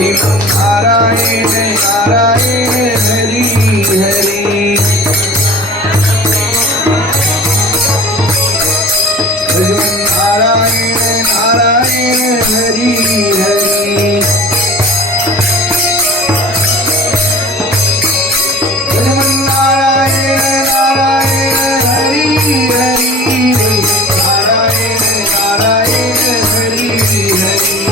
नारायण नारायण हरि हरि नारायण नारायण हरि हरि नारायण नारायण हरि हरि नारायण नारायण हरि हरि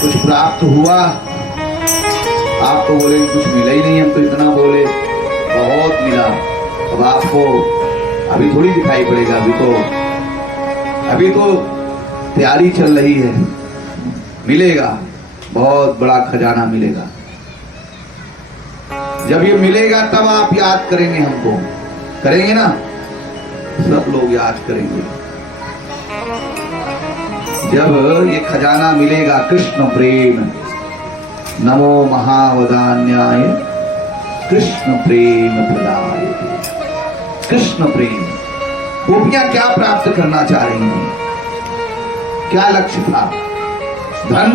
कुछ प्राप्त हुआ? आप तो बोले कुछ मिला ही नहीं, हम तो इतना बोले बहुत मिला। अब आपको अभी थोड़ी दिखाई पड़ेगा, अभी तो तैयारी चल रही है। मिलेगा, बहुत बड़ा खजाना मिलेगा। जब ये मिलेगा तब आप याद करेंगे हमको, करेंगे ना? सब लोग याद करेंगे जब ये खजाना मिलेगा। कृष्ण प्रेम नमो महावदान्याय कृष्ण प्रेम प्रदाय। कृष्ण प्रेम। गोपियां क्या प्राप्त करना चाह रही हैं? क्या लक्ष्य था? धन,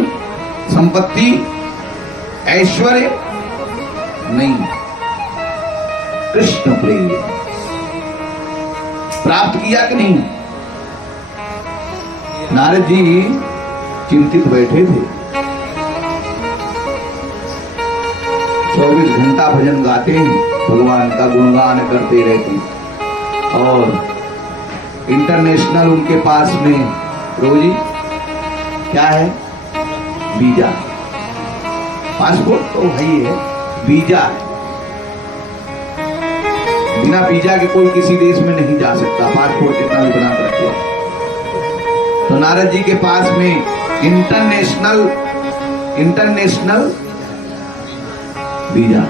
संपत्ति, ऐश्वर्य नहीं, कृष्ण प्रेम प्राप्त किया कि नहीं? नारद जी चिंतित बैठे थे। 24 घंटा भजन गाते हैं, भगवान का गुणगान करते रहते, और इंटरनेशनल उनके पास में रोजी क्या है? वीजा। पासपोर्ट तो वही है, वीजा है। बिना वीजा के कोई किसी देश में नहीं जा सकता, पासपोर्ट कितना भी बना कर रखो। तो नारद जी के पास में इंटरनेशनल वीजा,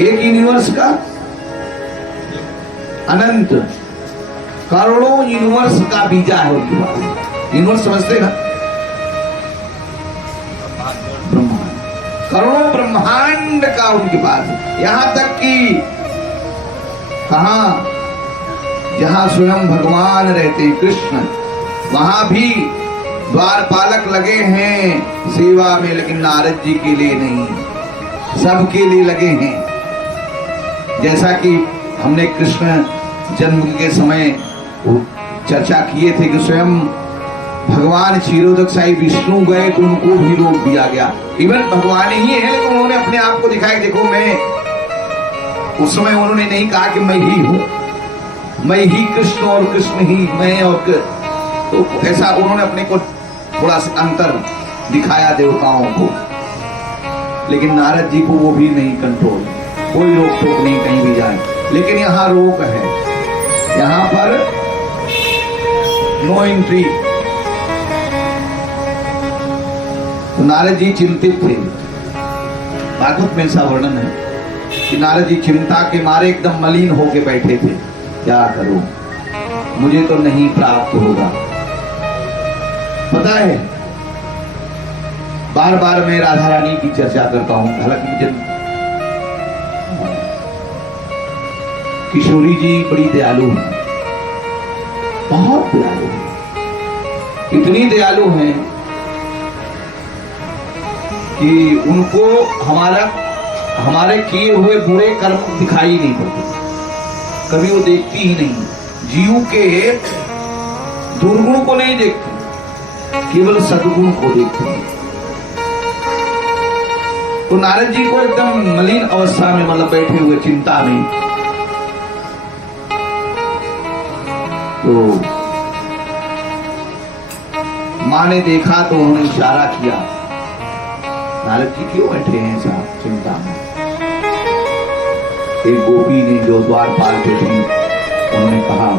एक यूनिवर्स का अनंत करोड़ों यूनिवर्स का वीजा है उनके पास। यूनिवर्स समझते ना? ब्रह्मांड, करोड़ों ब्रह्मांड का उनके पास। यहां तक कि कहां, जहां स्वयं भगवान रहते हैं कृष्ण, वहां भी द्वारपालक लगे हैं सेवा में, लेकिन नारद जी के लिए नहीं, सबके लिए लगे हैं। जैसा कि हमने कृष्ण जन्म के समय चर्चा किए थे कि स्वयं भगवान क्षीरोदक साई विष्णु गए तो उनको भी रोक दिया गया। इवन भगवान ही है, लेकिन उन्होंने अपने आप को दिखाया, देखो मैं। उस समय उन्होंने नहीं कहा कि मैं ही हूं, मैं ही कृष्ण और कृष्ण ही मैं, और तो ऐसा उन्होंने अपने को थोड़ा सा अंतर दिखाया देवताओं को। लेकिन नारद जी को वो भी नहीं कंट्रोल, कोई रोक टोक नहीं कहीं भी जाए। लेकिन यहाँ रोक है, यहाँ पर नो एंट्री। तो नारद जी चिंतित थे। भागवत में ऐसा वर्णन है कि नारद जी चिंता के मारे एकदम मलिन होके बैठे थे। क्या करूं, मुझे तो नहीं प्राप्त होगा। पता है, बार बार मैं राधा रानी की चर्चा करता हूं, हालांकि मुझे किशोरी जी बड़ी दयालु हैं, बहुत दयालु हैं, इतनी दयालु हैं कि उनको हमारे किए हुए बुरे कर्म दिखाई नहीं पड़ते, कभी वो देखती ही नहीं। जीव के दुर्गुण को नहीं देखती, केवल सद्गुण को देखती है। तो नारद जी को एकदम मलिन अवस्था में, मतलब बैठे हुए चिंता में, तो मां ने देखा तो उन्होंने इशारा किया, नारद जी क्यों बैठे हैं साहब चिंता में? एक गोपी ने जो द्वारपाल पे थी, उन्होंने कहा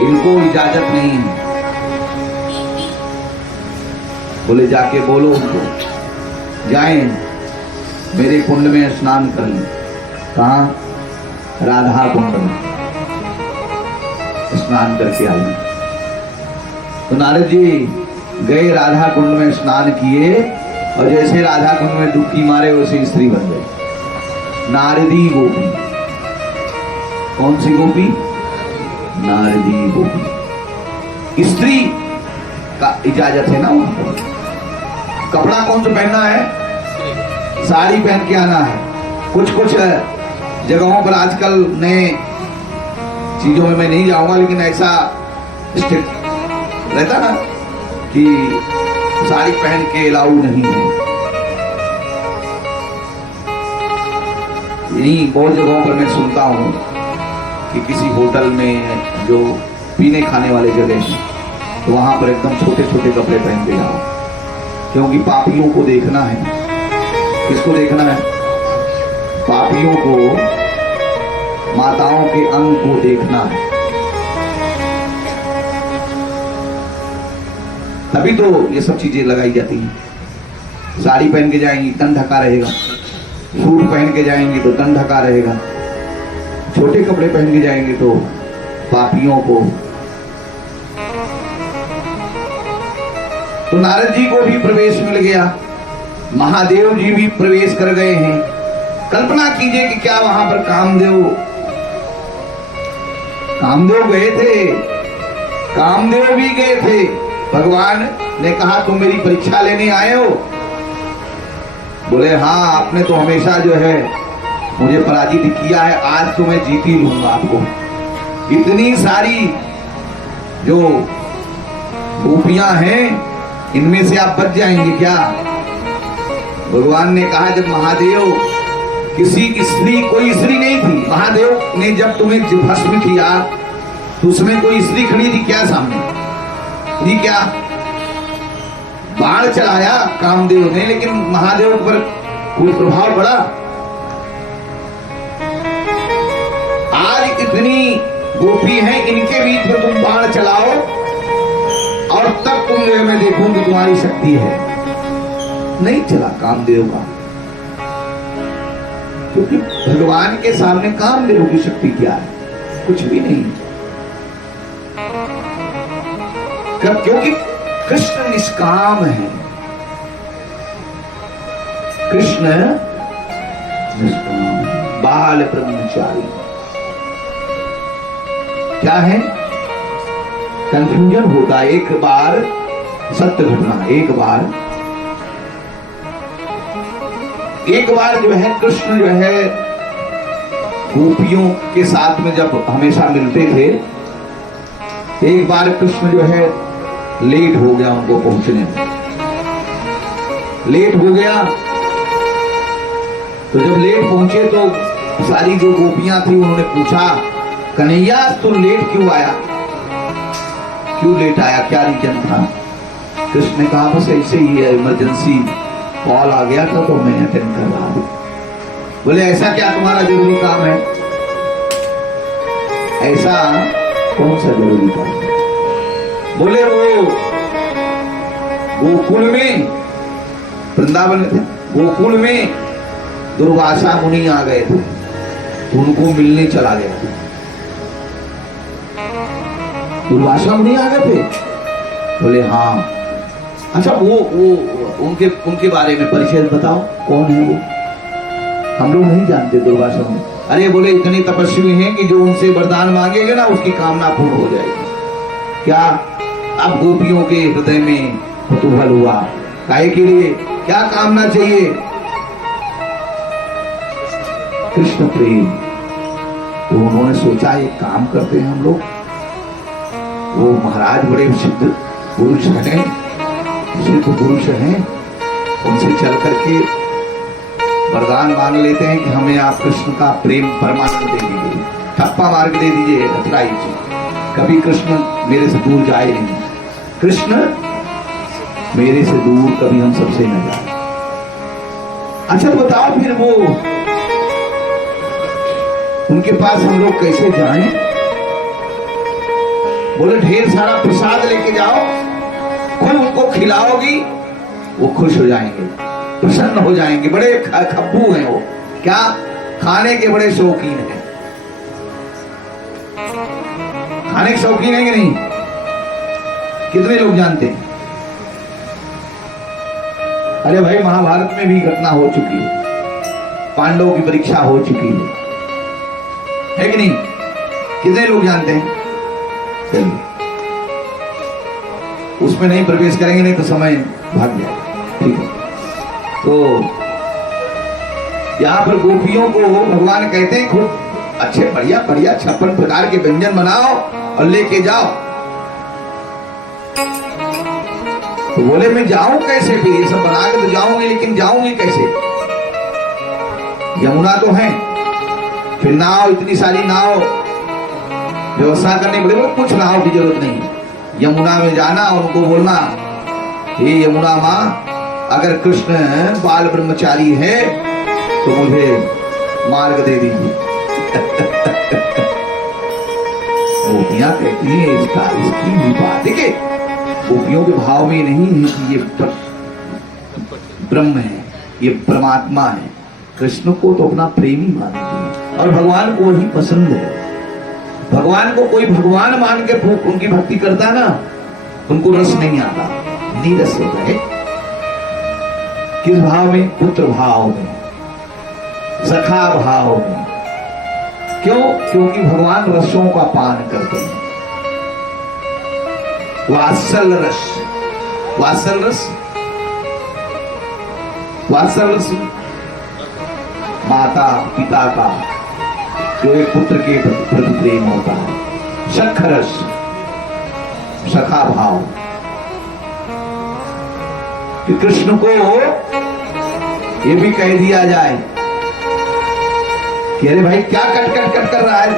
इनको इजाजत नहीं है। बोले जाके बोलो उनको जाएं, मेरे कुंड में स्नान कर लें। कहाँ? राधा कुंड में स्नान करके आए। तो नारद जी गए, राधा कुंड में स्नान किए, और जैसे राधा कुंड में डुबकी मारे वैसे स्त्री बन गई, नारदी गोपी। कौन सी गोपी? नारदी गोपी। स्त्री का इजाजत है ना वहां पर। कपड़ा कौन सा पहनना है? साड़ी पहन के आना है। कुछ कुछ जगहों पर आजकल नए चीजों में मैं नहीं जाऊंगा, लेकिन ऐसा स्थित रहता ना कि साड़ी पहन के अलाउ नहीं है। यही बहुत जगहों पर मैं सुनता हूं कि किसी होटल में जो पीने खाने वाले जगह हैं, तो वहां पर एकदम छोटे छोटे कपड़े पहन के जाओ, क्योंकि पापियों को देखना है। किसको देखना है? पापियों को, माताओं के अंग को देखना है। तभी तो ये सब चीजें लगाई जाती हैं। साड़ी पहन के जाएंगी, तन ढका रहेगा, सूट पहन के जाएंगे तो तन ढका रहेगा, छोटे कपड़े पहन के जाएंगे तो पापियों को। तो नारद जी को भी प्रवेश मिल गया, महादेव जी भी प्रवेश कर गए हैं। कल्पना कीजिए कि क्या वहां पर कामदेव गए थे, कामदेव भी गए थे। भगवान ने कहा तुम मेरी परीक्षा लेने आए हो? बोले हाँ, आपने तो हमेशा जो है मुझे पराजित किया है, आज तो मैं जीत ही लूंगा आपको। इतनी सारी जो गोपियां हैं इनमें से आप बच जाएंगे क्या? भगवान ने कहा जब महादेव किसी स्त्री, कोई स्त्री नहीं थी, महादेव ने जब तुम्हें भस्म किया तो उसमें कोई स्त्री खड़ी थी क्या सामने? जी क्या? बाण चलाया कामदेव ने, लेकिन महादेव पर कोई प्रभाव पड़ा? आज इतनी गोपी हैं, इनके बीच में तुम बाण चलाओ और तब तुम जो है मैं देखूं कि तुम्हारी शक्ति है। नहीं चला कामदेव का, क्योंकि भगवान के सामने कामदेव की शक्ति क्या है? कुछ भी नहीं। क्योंकि कृष्ण निष्काम है, कृष्ण निष्काम, बाल ब्रह्मचारी। क्या है? कंफ्यूजन होता है। एक बार सत्य घटना, एक बार जो है कृष्ण जो है गोपियों के साथ में जब हमेशा मिलते थे, एक बार कृष्ण जो है लेट हो गया, उनको पहुंचने में लेट हो गया। तो जब लेट पहुंचे तो सारी जो गोपियां थी उन्होंने पूछा, कन्हैया तू लेट क्यों आया, क्यों लेट आया, क्या रीजन था? कृष्ण ने कहा बस ऐसे ही है, इमरजेंसी कॉल आ गया था तो मैं अटेंड कर रहा हूं। बोले ऐसा क्या तुम्हारा जरूरी काम है? ऐसा कौन सा जरूरी काम है? बोले वो गोकुल में, वृंदावन थे, गोकुल में दुर्वासा मुनि आ गए थे तो उनको मिलने चला गया। दुर्वासा मुनि आ गए थे? बोले हाँ। अच्छा वो उनके बारे में परिचय बताओ, कौन है वो? हम लोग नहीं जानते दुर्वासा मुनि। अरे बोले इतने तपस्वी हैं कि जो उनसे वरदान मांगेंगे ना उसकी कामना पूर्ण हो जाएगी। क्या? अब गोपियों के हृदय में कुतूहल हुआ, काहे के लिए, क्या कामना चाहिए? कृष्ण प्रेम। तो उन्होंने सोचा एक काम करते हैं हम लोग, वो महाराज बड़े सिद्ध पुरुष हैं, सिद्ध पुरुष हैं, उनसे चल करके वरदान मांग लेते हैं कि हमें आप कृष्ण का प्रेम परमानंद दे दीजिए, ठप्पा मार के दे दीजिए हथराई से, कभी कृष्ण मेरे से दूर जाए नहीं, कृष्ण मेरे से दूर कभी हम सबसे न जाए। अच्छा बताओ फिर वो उनके पास हम लोग कैसे जाएं? बोले ढेर सारा प्रसाद लेके जाओ, खुद उनको खिलाओगी, वो खुश हो जाएंगे, प्रसन्न हो जाएंगे। बड़े खप्पू हैं वो, क्या खाने के बड़े शौकीन हैं। खाने के शौकीन है कि नहीं? कितने लोग जानते हैं? अरे भाई महाभारत में भी घटना हो चुकी है, पांडवों की परीक्षा हो चुकी है कि नहीं? कितने लोग जानते हैं? चलिए उसमें नहीं प्रवेश करेंगे, नहीं तो समय भाग जाएगा। ठीक है, तो यहां पर गोपियों को भगवान कहते हैं खूब अच्छे बढ़िया बढ़िया 56 प्रकार के व्यंजन बनाओ और लेके जाओ। तो बोले मैं जाऊं कैसे? फिर ये सब बना के तो जाऊंगी, लेकिन जाऊंगी कैसे? यमुना तो है, फिर नाव, इतनी सारी नाव व्यवस्था करनी पड़ेगी। कुछ नाव की जरूरत नहीं, यमुना में जाना और उनको बोलना, हे यमुना माँ, अगर कृष्ण बाल ब्रह्मचारी है तो मुझे मार्ग दे दीजिए। गोपियां कहती हैं इसकी भी बात है कि गोपियों के भाव में नहीं है कि ये ब्रह्म है, ये परमात्मा है, कृष्ण को तो अपना प्रेमी मानते हैं और भगवान को वही पसंद है। भगवान को कोई भगवान मान के उनकी भक्ति करता ना, उनको रस नहीं आता, नीरस होता है। किस भाव में? पुत्र भाव में, सखा भाव में। क्यों? क्योंकि भगवान रसों का पान करते हैं। वात्सल रस, वात्सल रस, वात्सल रस माता पिता का जो एक पुत्र के प्रति प्रेम होता है। सख रस, सखा भाव। कि कृष्ण को ये भी कह दिया जाए कि अरे भाई क्या कट कट कट कर रहा है?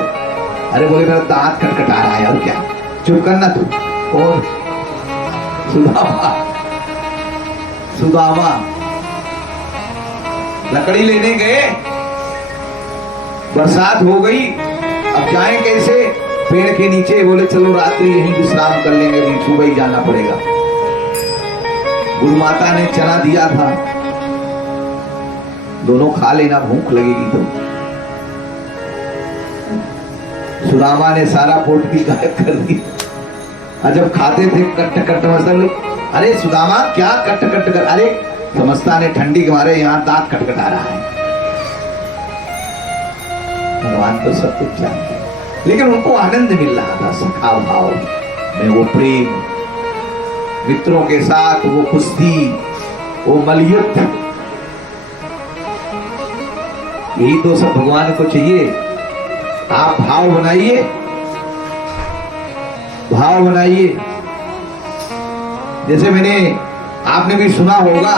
अरे बोले मेरा दांत कटकटा रहा है। और क्या? चुप करना तू। और सुदामा, सुदामा लकड़ी लेने गए, बरसात हो गई, अब जाएं कैसे? पेड़ के नीचे। बोले चलो रात्रि यहीं विश्राम कर लेंगे, नहीं सुबह ही जाना पड़ेगा। गुरु माता ने चना दिया था, दोनों खा लेना, भूख लगेगी तो। सुदामा ने सारा पोटली गायब कर दी। और जब खाते थे कट कट मतलब, अरे सुदामा क्या कट कट कर? अरे समझता ने ठंडी के मारे यहाँ दांत कटकटा रहा है। भगवान तो सब कुछ जानते हैं, लेकिन उनको आनंद मिल रहा था सखा भाव में, वो प्रेम, मित्रों के साथ वो कुश्ती, वो मलयुद्ध। यही तो सब भगवान को चाहिए। आप भाव बनाइए, भाव बनाइए। जैसे आपने भी सुना होगा,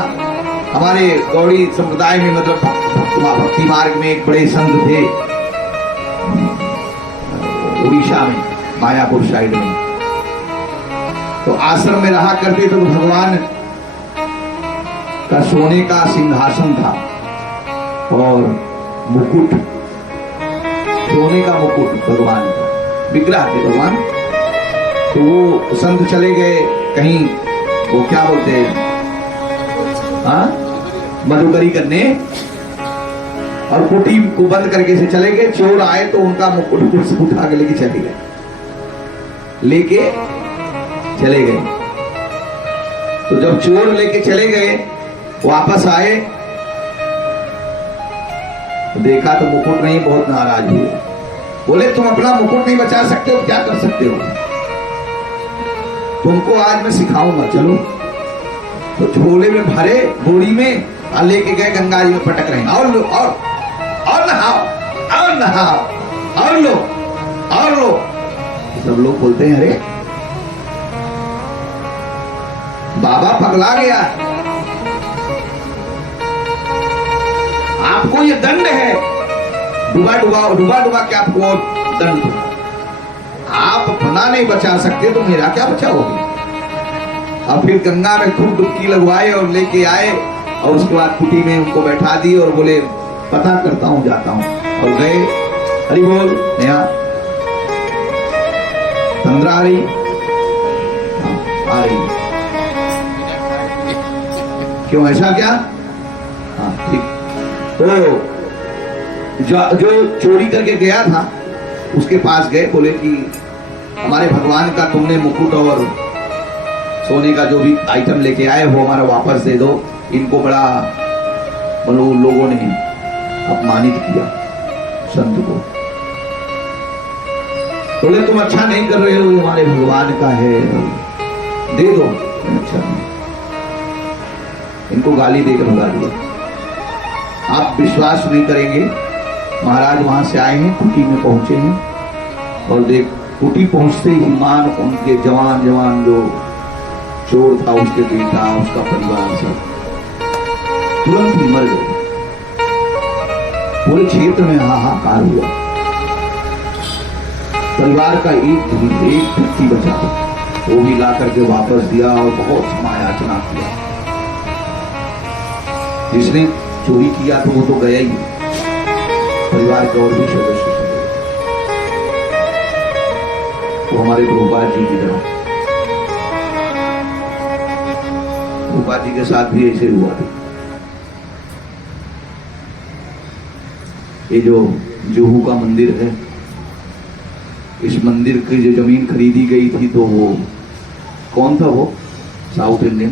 हमारे गौड़ी संप्रदाय में मतलब भक्ति मार्ग में एक बड़े संत थे उड़ीसा में, मायापुर साइड में। तो आश्रम में रहा करते तो भगवान का सोने का सिंहासन था और मुकुट, सोने का मुकुट भगवान का विग्रह थे भगवान। तो वो संत चले गए कहीं, वो क्या बोलते हैं, हाँ, मधुकरी करने, और कुटी को बंद करके से चले गए। चोर आए तो उनका मुकुट उठा के लेके चले गए, लेके चले गए। तो जब चोर लेके चले गए, वापस आए, देखा तो मुकुट नहीं, बहुत नाराज हुए। बोले तुम अपना मुकुट नहीं बचा सकते हो, क्या कर सकते हो? तुमको आज मैं सिखाऊंगा, चलो। तो झोले में भरे, बोरी में, और लेके गए, गंगा जी में पटक रहे हैं। और लो, और नहाओ, और नहाओ, और लो, और लो। सब लोग बोलते हैं अरे बाबा पगला गया, आपको ये दंड है, डुबा डुबा डुबा डुबा के आपको दंड। आप अपना नहीं बचा सकते तो मेरा क्या बचाओगे? और फिर गंगा में खूब डुबकी लगवाए और लेके आए, और उसके बाद कुटी में उनको बैठा दी और बोले पता करता हूं, जाता हूं। और गए, हरि बोल, नया तंद्रा आ रही, आ रही, क्यों ऐसा क्या? हाँ ठीक। तो जो चोरी करके गया था उसके पास गए, बोले कि हमारे भगवान का तुमने मुकुट और सोने का जो भी आइटम लेके आए वो हमारा वापस दे दो। इनको बड़ा मतलब लोगों ने अपमानित किया संत को। बोले तुम अच्छा नहीं कर रहे हो, ये हमारे भगवान का है, दे दो। अच्छा नहीं, इनको गाली देकर भगा दिया। आप विश्वास नहीं करेंगे, महाराज वहां से आए हैं, कुटी में पहुंचे हैं, और देख कुटी पहुंचते ही मान उनके जवान जवान जो चोर था, उसके बेटा, उसका परिवार सब तुरंत ही मर गए। पूरे क्षेत्र में हाहाकार हुआ। परिवार का एक व्यक्ति बचा, वो भी ला करके वापस दिया और बहुत समायाचना किया। जिसने चोरी किया तो वो तो गया ही, परिवार के और भी सदस्य थे। वो हमारे प्रभुपाद जी की तरह, प्रभुपाद जी के साथ भी ऐसे हुआ था। ये जो जुहू का मंदिर है, इस मंदिर की जो जमीन खरीदी गई थी तो वो कौन था, वो साउथ इंडियन